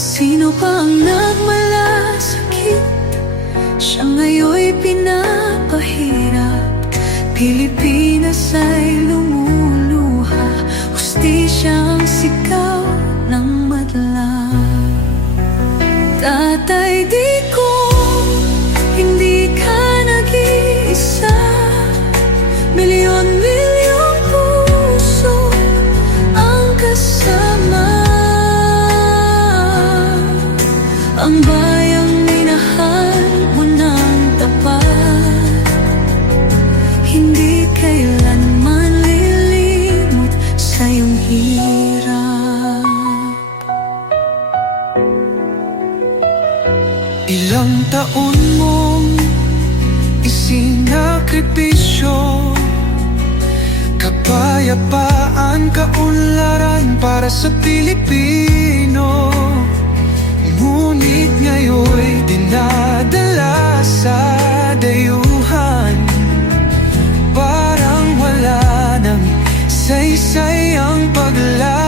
Sino pa ang nagmalasakit? Siya ngayon'y pinapahirap. Pilipinas ay lumuluha, hustisyang sigaw ng madla. Tatay, di ko hindi ka nag-iisa. Milyon-milyong puso ang kasama. Ang bayang minahal mo ng tapat, hindi kailanman lilimot sa iyong hirap. Ilang taon mong isinakripisyo, kapayapaan, kaunlaran para sa Pilipino. Ngunit ngayon'y dinadala sa dayuhan. Parang wala nang saysay ang paglaban.